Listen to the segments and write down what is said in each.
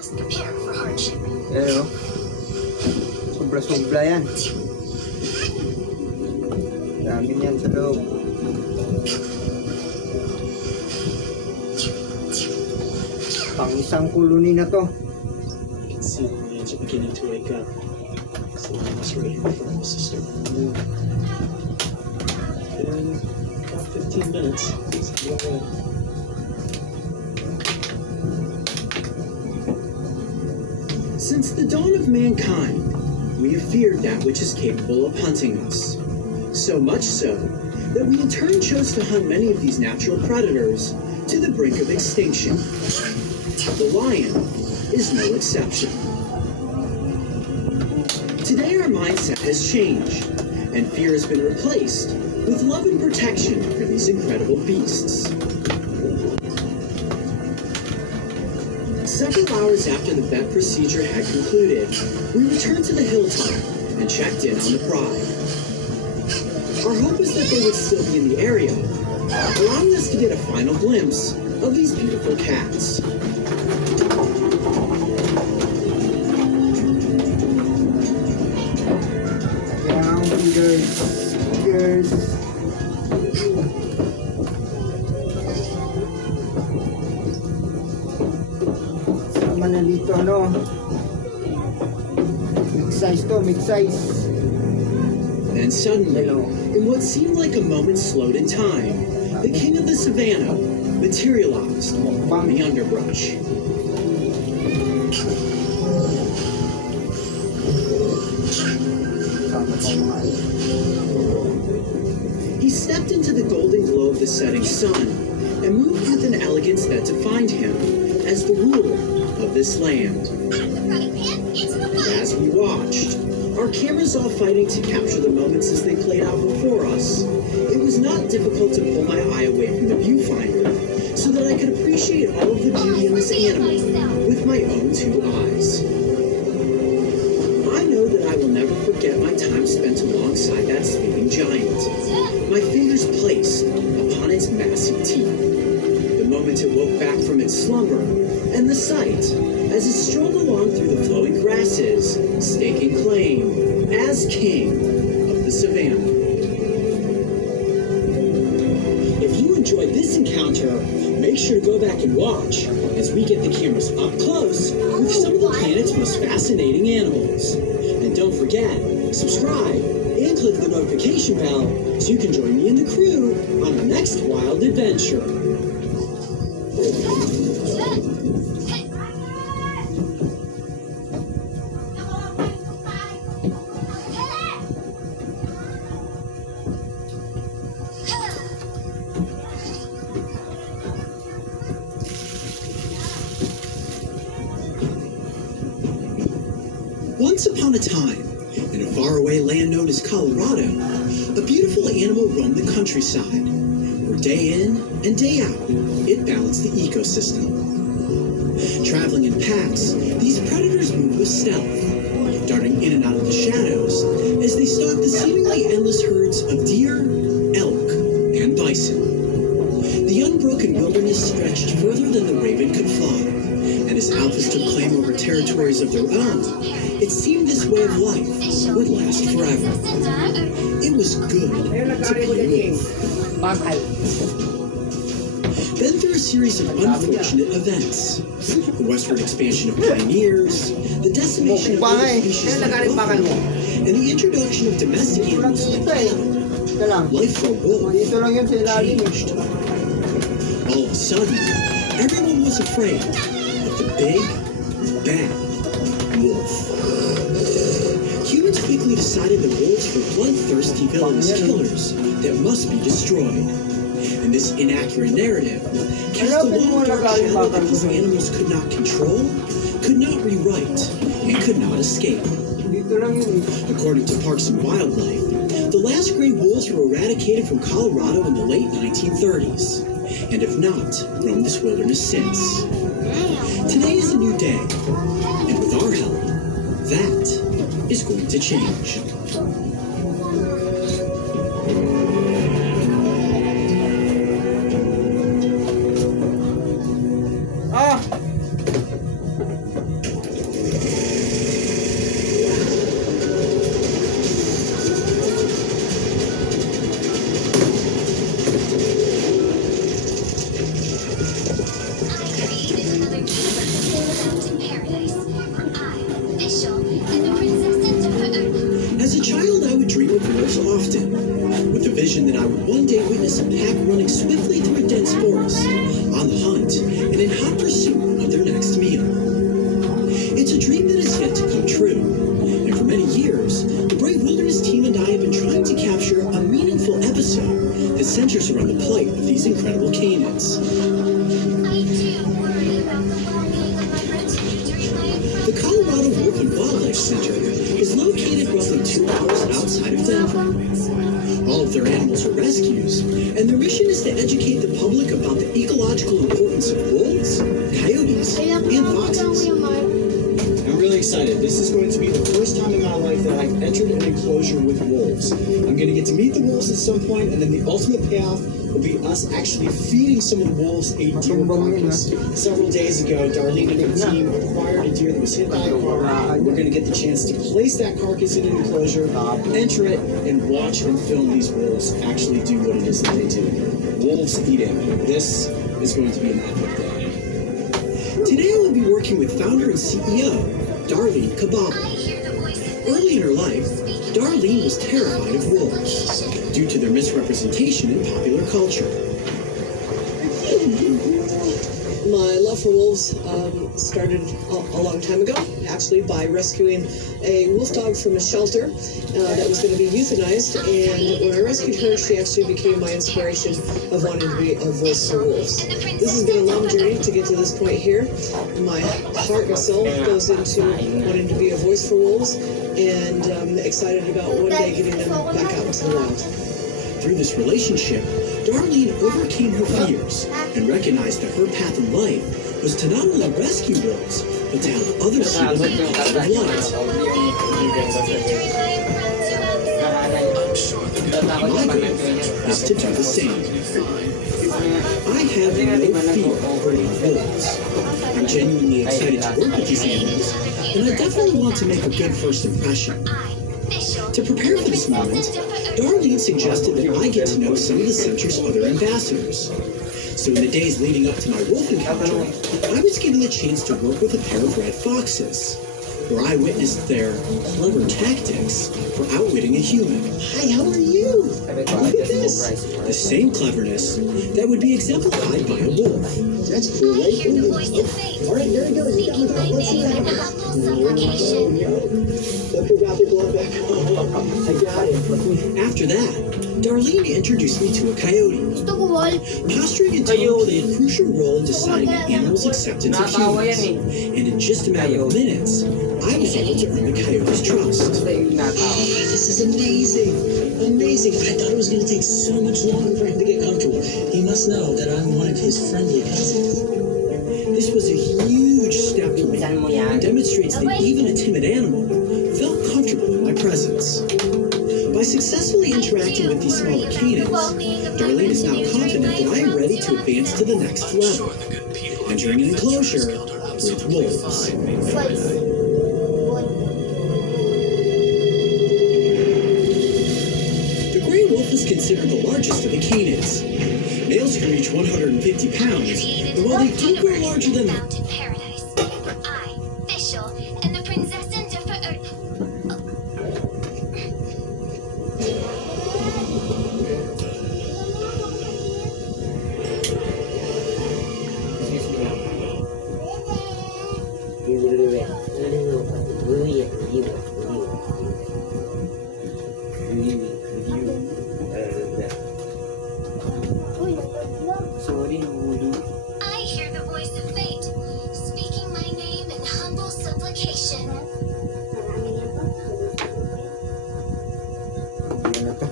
Must prepare for hardship. Pero, sobra-sobra yan. Dami yan sa loob. Pang isang koloni na to. You can see the lions are beginning to wake up. So we must wait here for the system. In about 15 minutes, it's going on. Since the dawn of mankind, we have feared that which is capable of hunting us. So much so that we in turn chose to hunt many of these natural predators to the brink of extinction. The lion is no exception. Today our mindset has changed, and fear has been replaced with love and protection for these incredible beasts. Several hours after the vet procedure had concluded, we returned to the hilltop and checked in on the pride. Our hope was that they would still be in the area, allowing us to get a final glimpse of these beautiful cats. Fingers. Sama na dito, ano? Mix size. Then suddenly, in what seemed like a moment slowed in time, the king of the savannah materialized from the underbrush. He stepped into the golden glow of the setting sun and moved with an elegance that defined him as the ruler of this land. As we watched, our cameras all fighting to capture the moments as they played out before us, it was not difficult to pull my eye away from the viewfinder so that I could appreciate all of the beauty in this animal with my own two eyes. I know that I will never forget my time spent alongside that sleeping giant, my fingers placed upon its massive teeth, the moment it woke back from its slumber, and the sight as it strolled along through the flowing grasses, staking claim as king of the savannah. If you enjoyed this encounter, make sure to go back and watch as we get the cameras up close with some of the planet's most fascinating animals. And don't forget, subscribe and click the notification bell so you can join me and the crew on our next wild adventure. Once upon a time, in a faraway land known as Colorado, a beautiful animal roamed the countryside, where day in and day out, it balanced the ecosystem. Traveling in packs, these predators moved with stealth, darting in and out of the shadows as they stalked the seemingly endless herds of deer, elk, and bison. The unbroken wilderness stretched further than the raven could fly, and as alphas took claim over territories of their own, it seemed this way of life would last forever. It was good to be with. Then through a series of unfortunate events, the westward expansion of pioneers, the decimation of other species like buffalo, and the introduction of domestic animals like cattle, life for wolves changed. All of a sudden, everyone was afraid of the big, bad wolf. Humans quickly decided that wolves were bloodthirsty villainous killers that must be destroyed. And this inaccurate narrative cast a long dark shadow that these animals could not control, could not rewrite, and could not escape. According to Parks and Wildlife, the last gray wolves were eradicated from Colorado in the late 1930s, and have not roamed this wilderness since. Today is a new day, and with our help, that is going to change. witness a pack running swiftly through a dense forest, on the hunt and in hot pursuit of their next meal. It's a dream that is yet to come true, and for many years, the Brave Wilderness team and I have been trying to capture a meaningful episode that centers around the plight of these incredible canids. I do worry about the well-being of my rescue during my The Colorado Wolf and Wildlife Center is located roughly 2 hours outside of Denver. All of their animals are rescues, and their mission is to educate the public about the ecological importance of wolves, coyotes, and foxes. I'm really excited. This is going to be the first time in my life that I've entered an enclosure with wolves. I'm going to get to meet the wolves at some point, and then the ultimate payoff will be us actually feeding some of the wolves a deer carcass. Several days ago, Darlene and her team acquired a deer that was hit by a car. We're going to get the chance to place that carcass in an enclosure, enter it, and watch and film these wolves actually do what it is that they do. Wolves eating. This is going to be an epic day. Today I will be working with founder and CEO, Darlene Kababa. I hear the voice of Early in her life, Darlene was terrified of wolves due to their misrepresentation in popular culture. My love for wolves started a long time ago, actually by rescuing a wolf dog from a shelter that was going to be euthanized. And when I rescued her, she actually became my inspiration of wanting to be a voice for wolves. This has been a long journey to get to this point here. My heart and soul goes into wanting to be a voice for wolves, and I'm excited about one day getting them back out into the wild. Through this relationship, Darlene overcame her fears and recognized that her path in life was to not only rescue wolves, but to help others see the light. My goal is to do the same. I have no fear of wolves. I'm genuinely excited to work with these animals, and I definitely want to make a good first impression. To prepare for this moment, Darlene suggested that I get to know some of the center's other ambassadors. So in the days leading up to my wolf encounter, I was given the chance to work with a pair of red foxes, where I witnessed their clever tactics for outwitting a human. Hi, how are you? Look at this! The same cleverness that would be exemplified by a wolf. That's cool, I right? hear the voice of fate, All right, there we go. You got speaking my Let's see name that. in humble supplication. Look, we got the glove back. I got it. After that, Darlene introduced me to a coyote. Posturing and tone played a crucial role in deciding an animal's acceptance of humans. And in just a matter of minutes, I was able to earn the coyote's trust. This is amazing. Amazing. I thought it was going to take so much longer for him to get comfortable. He must know that I'm one of his friendly cousins. This was a huge step for me and demonstrates that even a timid animal felt comfortable in my presence. By successfully interacting with these smaller canids, Darlene is now confident that I am ready to advance to the next level, entering an enclosure with wolves. The gray wolf is considered the largest of the canids. Males can reach 150 pounds, and while they do grow larger than Found in paradise. I, Fischl, and the princess and I hear the voice of fate, speaking my name in humble supplication. Ano to?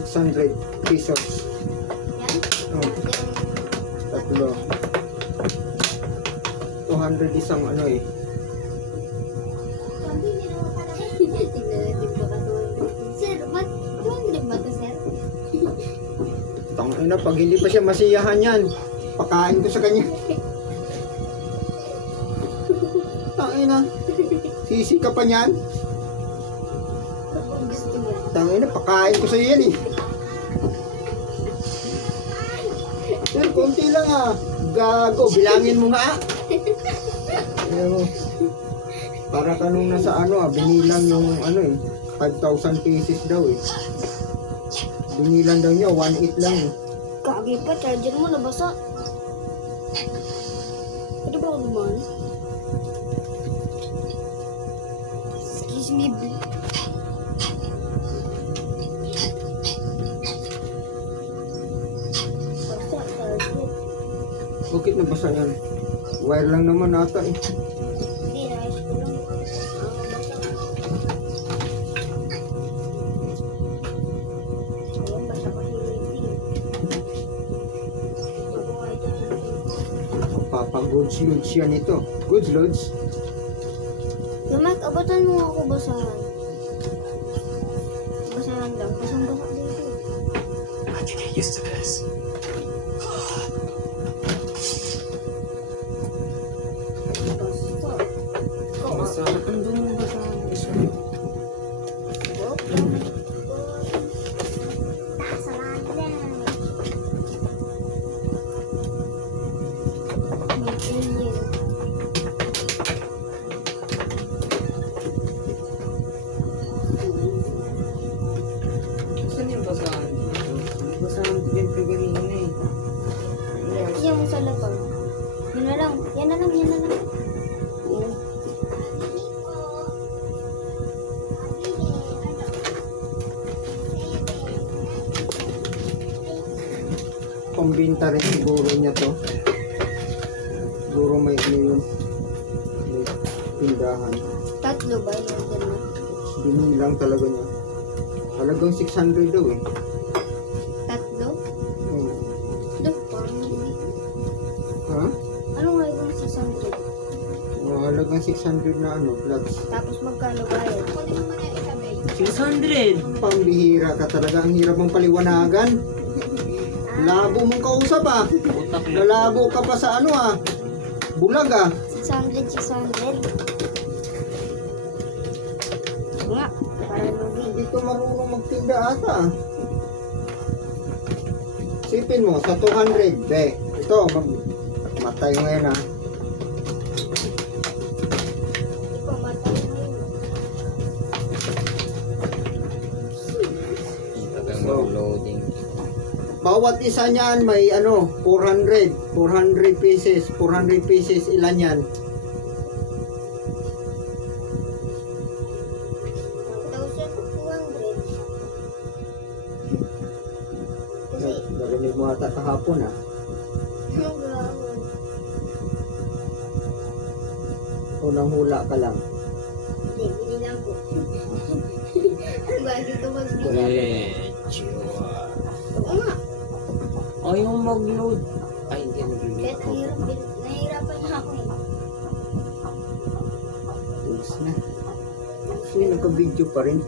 $600 oh, tatlo 200 isang ano eh. Sir, ba't 200 ba to, sir? Tangina, pag hindi pa siya masiyahan yan, pakain ko sa kanya. Tangina, sisi ka pa niyan. Gusto niya. Tangina, pakain ko sa yan eh. Sir, konti lang ah. Gago, bilangin mo nga. Pero, para ka nung nasa ano binilang yung ano 5,000 pieces daw Binilang daw niya, 1.8 lang Kagi pa, charger mo nabasa. Pwede ba ako naman? Excuse me, basa, charger. Bakit nabasa yan? Wire lang naman ata Hindi, naayos ko lang. Ayun, basa kasi hindi. Ako nga ito. Papa-goods loads yan ito. Goods loads? Lumak, abatan mo ako basahan. Basahan lang. Basang-basa dito. I can get used to this. Basta. Ikaw, Basa. Andun yung basahan isa. Saan yung basahan dito? Yung basahan din ka ganina Iyan mo sa lapag. Yan na lang. Yan na lang. Yan na lang. Yan. Pambinta rin siguro niya to. Siguro may ano yun. May tindahan. Tatlo ba? Yan din mo. Binilang talaga niya. Talagang 600 daw Tatlo? Hmm. Doon, parang hindi. Ha? Anong halagang 600? Halagang 600 na ano, flats. Tapos magkano bayad? Kunin mo muna isabay. 600! Pambihira ka talaga. Ang hirap mong paliwanagan. Labo mong kausap Nalabo ka pa sa ano Bulag 600. Nga, para lugi. Hindi ka marunong magtinda ata. Sipin mo, sa 200, ito, matay ngayon Ipamatay mo yun. So, bawat isa niyan may 400 pieces, 400 pieces, ilan yan? 1,200. Kasi, Narinig mo ata kahapon ang gawin. Unang hula ka lang. Hindi, binilang ko. Ang bagay ko magbilang. Oo nga. Ayaw mag-load. Ay, hindi nag-load. Kahit nahihirapan na ako Tulis na. Kasi nagka-video pa rin.